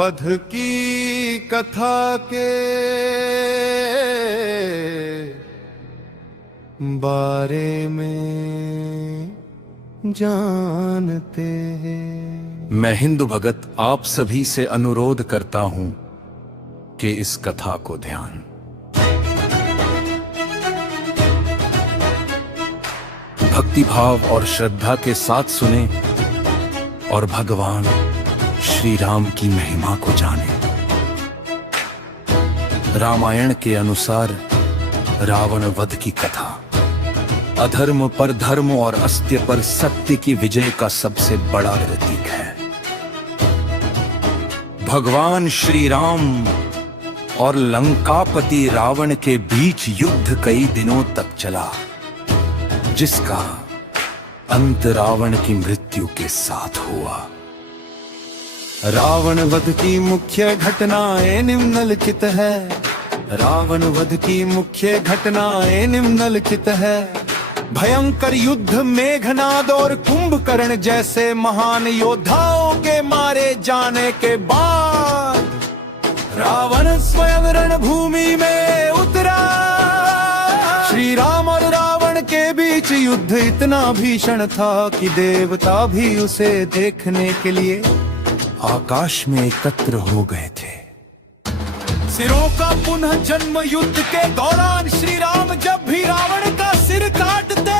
वध की कथा के बारे में जानते हैं। मैं हिंदू भगत आप सभी से अनुरोध करता हूं कि इस कथा को ध्यान भक्ति भाव और श्रद्धा के साथ सुने और भगवान श्री राम की महिमा को जाने। रामायण के अनुसार रावण वध की कथा अधर्म पर धर्म और अस्त्य पर सत्य की विजय का सबसे बड़ा प्रतीक है। भगवान श्री राम और लंकापति रावण के बीच युद्ध कई दिनों तक चला, जिसका अंत रावण की मृत्यु के साथ हुआ। रावण वध की मुख्य घटनाएं निम्नलिखित है। रावण वध की मुख्य घटनाएं निम्नलिखित है। भयंकर युद्ध मेघनाद और कुंभकर्ण जैसे महान योद्धाओं के मारे जाने के बाद रावण स्वयं रणभूमि में उतरा। श्री राम और रावण के बीच युद्ध इतना भीषण था कि देवता भी उसे देखने के लिए आकाश में एकत्र हो गए थे। सिरों का पुनः जन्म युद्ध के दौरान श्री राम जब भी रावण का सिर काटते,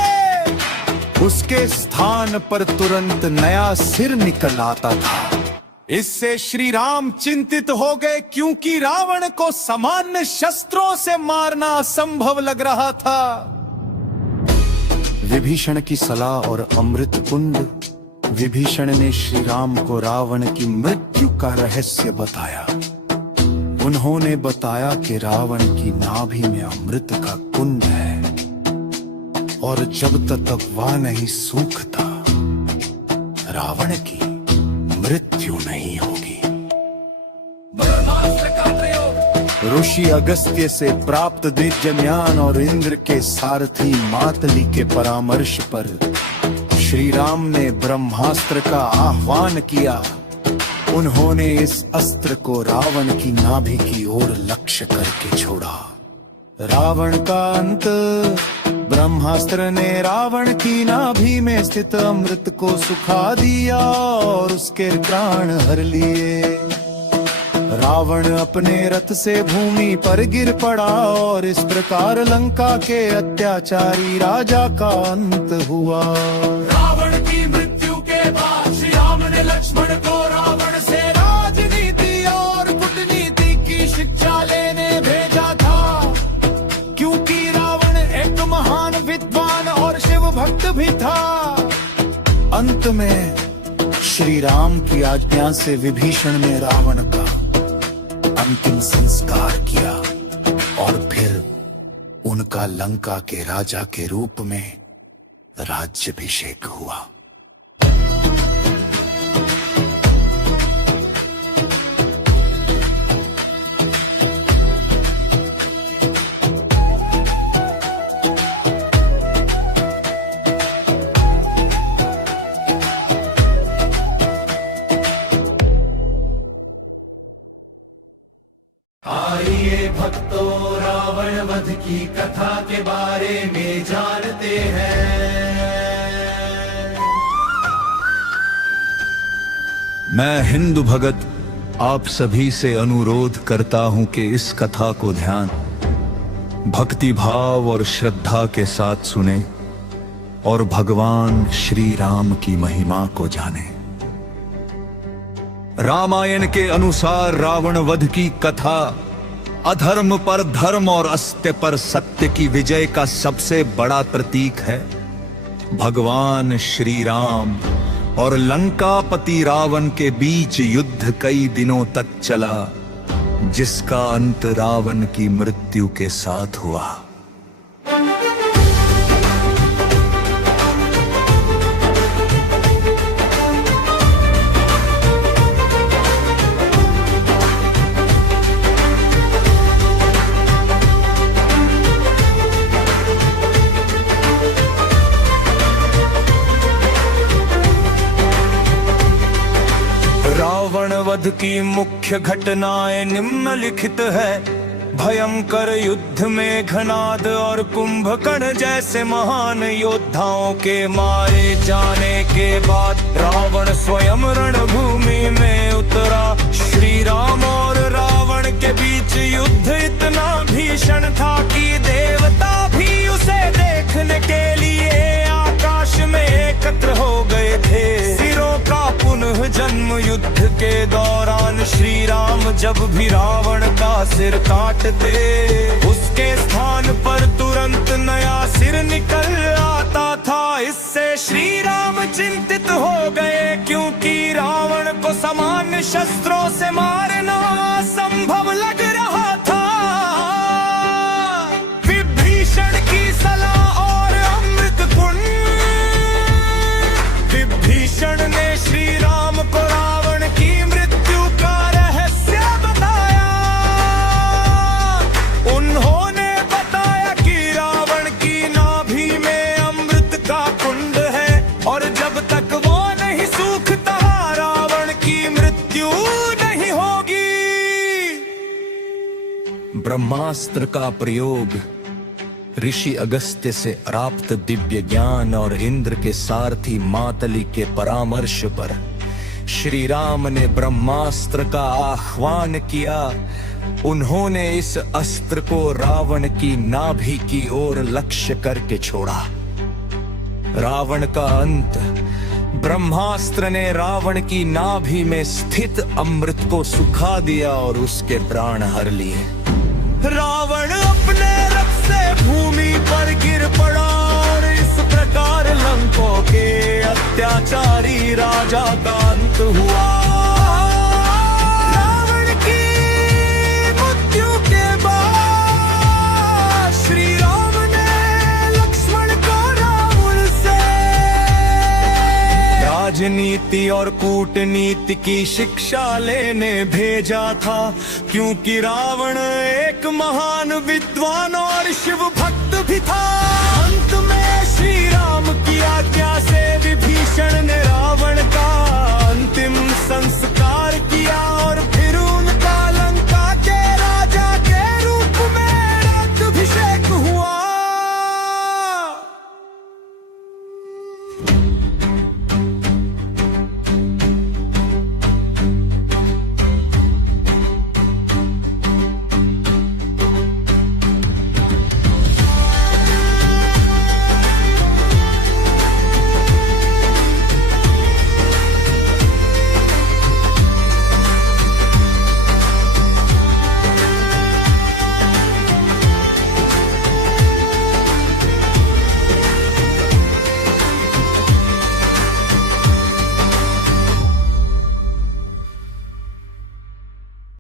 उसके स्थान पर तुरंत नया सिर निकल आता था। इससे श्री राम चिंतित हो गए, क्योंकि रावण को सामान्य शस्त्रों से मारना असंभव लग रहा था। विभीषण की सलाह और अमृत कुंड। विभीषण ने श्री राम को रावण की मृत्यु का रहस्य बताया। उन्होंने बताया कि रावण की नाभि में अमृत का कुंड है और जब तक वह नहीं सूखता रावण की मृत्यु नहीं होगी। ऋषि अगस्त्य से प्राप्त दिव्य ज्ञान और इंद्र के सारथी मातली के परामर्श पर श्री राम ने ब्रह्मास्त्र का आह्वान किया। उन्होंने इस अस्त्र को रावण की नाभि की ओर लक्ष्य करके छोड़ा। रावण का अंत। ब्रह्मास्त्र ने रावण की नाभि में स्थित अमृत को सुखा दिया और उसके प्राण हर लिए। रावण अपने रथ से भूमि पर गिर पड़ा और इस प्रकार लंका के अत्याचारी राजा का अंत हुआ। रावण की मृत्यु के बाद श्री राम ने लक्ष्मण को रावण से राजनीति और कूटनीति की शिक्षा लेने भेजा था, क्योंकि रावण एक महान विद्वान और शिव भक्त भी था। अंत में श्री राम की आज्ञा से विभीषण ने रावण का अंतिम संस्कार किया और फिर उनका लंका के राजा के रूप में राज्याभिषेक हुआ। आइए भक्तों, रावण वध की कथा के बारे में जानते हैं। मैं हिंदू भगत आप सभी से अनुरोध करता हूं कि इस कथा को ध्यान भक्ति भाव और श्रद्धा के साथ सुने और भगवान श्री राम की महिमा को जाने। रामायण के अनुसार रावण वध की कथा अधर्म पर धर्म और अस्त्य पर सत्य की विजय का सबसे बड़ा प्रतीक है। भगवान श्री राम और लंकापति रावण के बीच युद्ध कई दिनों तक चला, जिसका अंत रावण की मृत्यु के साथ हुआ। वध की मुख्य घटनाएं निम्नलिखित है। भयंकर युद्ध में घनाद और कुंभकर्ण जैसे महान योद्धाओं के मारे जाने के बाद रावण स्वयं रणभूमि में उतरा। श्री राम और रावण के बीच युद्ध इतना भीषण था कि देवता भी उसे देखने के लिए आकाश में एकत्र हो गए थे। सिरों का पुनः जन्म युद्ध के दौरान श्री राम जब भी रावण का सिर काटते, उसके स्थान पर तुरंत नया सिर निकल आता था। इससे श्री राम चिंतित हो गए, क्योंकि रावण को सामान्य शस्त्रों से मारना असंभव लग रहा था। विभीषण की सलाह और अमृत कुंड। विभीषण ने श्री राम को रावण की मृत्यु का रहस्य बताया। उन्होंने बताया कि रावण की नाभि में अमृत का कुंड है और जब तक वो नहीं सूखता रावण की मृत्यु नहीं होगी। ब्रह्मास्त्र का प्रयोग ऋषि अगस्त्य से प्राप्त दिव्य ज्ञान और इंद्र के सारथी मातली के परामर्श पर श्री राम ने ब्रह्मास्त्र का आह्वान किया। उन्होंने इस अस्त्र को रावण की नाभि की ओर लक्ष्य करके छोड़ा। रावण का अंत। ब्रह्मास्त्र ने रावण की नाभि में स्थित अमृत को सुखा दिया और उसके प्राण हर लिए। रावण अपने रथ से भूमि पर गिर पड़ा और इस प्रकार लंकों के अत्याचारी राजा का अंत हुआ। रावण की मृत्यु के बाद श्री राम ने लक्ष्मण को रावण से राजनीति और कूटनीति की शिक्षा लेने भेजा था, क्योंकि रावण एक महान विद्वान और शिव भक्त भी था। अंत में श्री राम की आज्ञा से